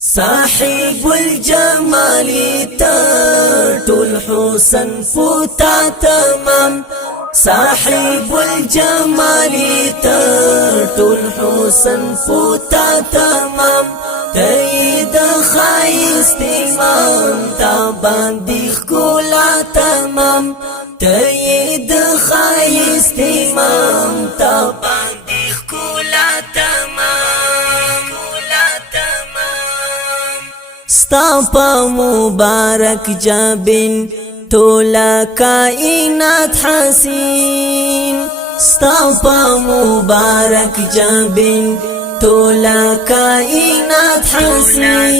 صاحب الجمال طول حسن فوتا تمام صاحب الجمال طول حسن فوتا تمام تید خایست امام تا باندې ښکلا تمام تید خایست امام تا باندې ښکلا تمام ستا پا مبارک جابین تولا کائنات حسین ستا پا مبارک جابین تولا کائنات حسین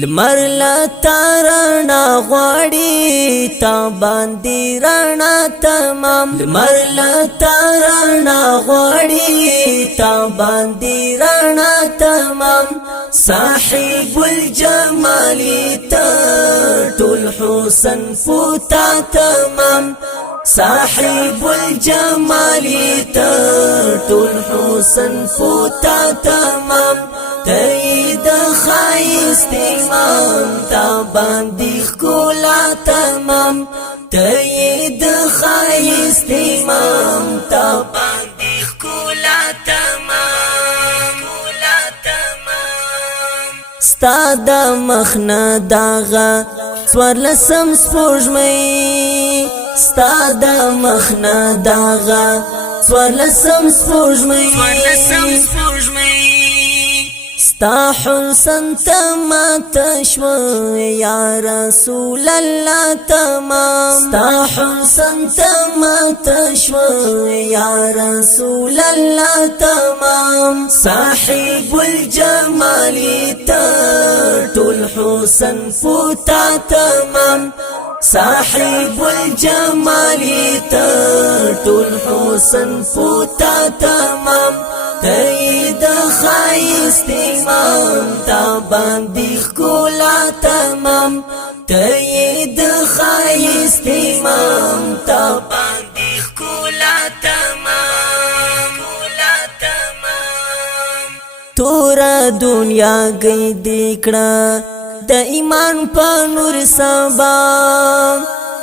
لمر لتارنا غواړي تا باندې رڼا تمام لمر لتارنا غواړي تا باندې رڼا تمام صاحب الجمال طول حسن فوتا تمام صاحب الجمال طول حسن فوتا تمام تید خایست امام تا باندې ښکلا تمام تید خایست امام تا باندې ښکلا تمام ستا د مخنا داغه څوارلسم سپوږمۍ ستا د مخنا داغه څوارلسم سپوږمۍ ستا حسن تمات شو یا رسول الله تمام ستا حسن تمات شو یا رسول الله تمام صاحب الجمال طول حسن فوتا تمام صاحب الجمال طول حسن فوتا تمام تید خایست امام تا باندې ښکلا تمام تید خایست امام تا باندې ښکلا تمام تورا دنیا گئی دیکھنا د ایمان په نور سبا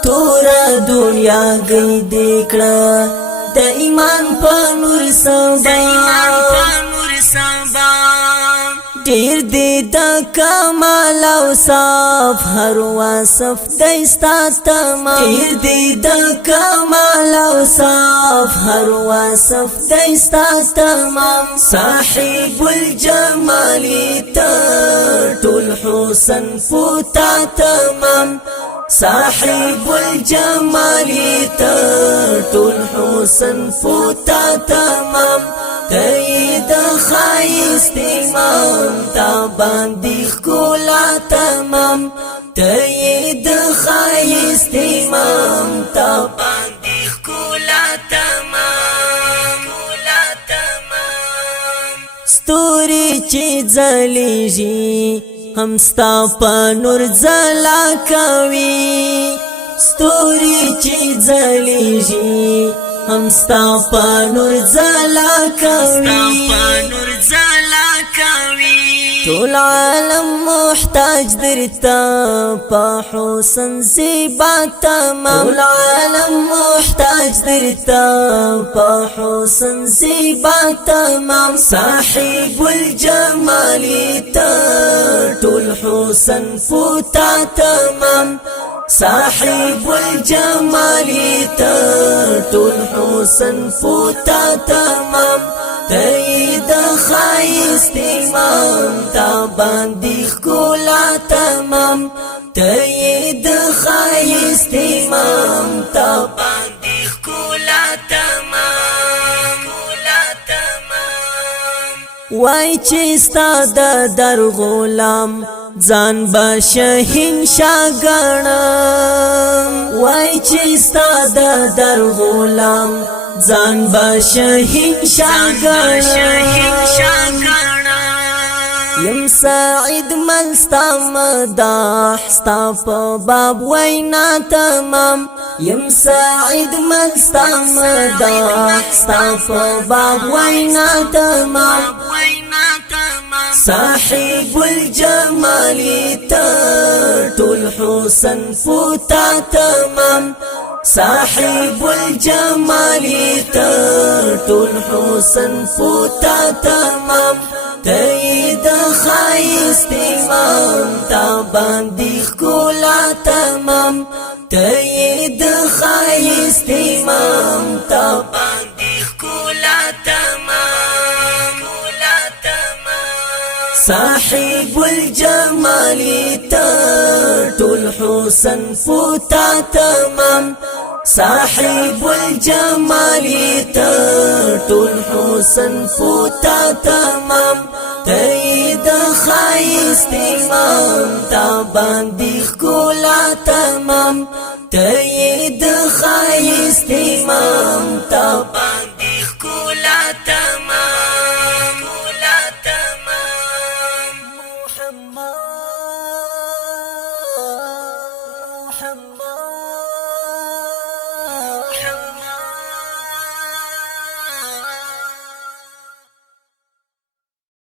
تورا دنیا گئی دیکھنا د ایمان په نور سبا ډیر دې د کمال او صف هر وصف دستا تمام ډیر دې د کمال او صف هر وصف دستا تمام صاحب الجمال طول حسن فوتا تمام صاحب الجمال طول حسن فوتا تمام تید خایست امام تا باندې ښکلا تمام تید خایست امام تا باندې ښکلا تمام ستوري چې ځلېږي هم ستا په نور ځلا کوي ستوري چې ځلېږي هم ستا په نور ځلا کوي ټول عالم محتاج درته په حسن زیبا تمام ټول عالم محتاج درته په حسن زیبا تمام صاحب الجمال طول حسن فوتا تمام صاحب الجمال طول حسن فوتا تمام تید خایست امام تا باندې ښکلا تمام تید خایست امام تا باندې ښکلا تمام وای چې ستا د در غلام ځان به شهنشاه ګڼم وای چې ستا د در غلام ځان به شهنشاه ګڼم یم سعید مل ستا مداح ستا په باب وینا تمام یم سعید مل ستا مداح ستا په باب وینا تمام صاحب الجمال طول حسن پوتا تمام صاحب الجمال طول حسن پوتا تمام تید خایست امام تا باندې ښکلا تمام تید خایست امام تا باندې ښکلا تمام صاحب الجمال طول حسن پوتا تمام صاحب الجمال طول حسن پوتا تمام تید خایست امام تا باندې ښکلا تمام تید خایست امام تا باندې ښکلا تمام محمد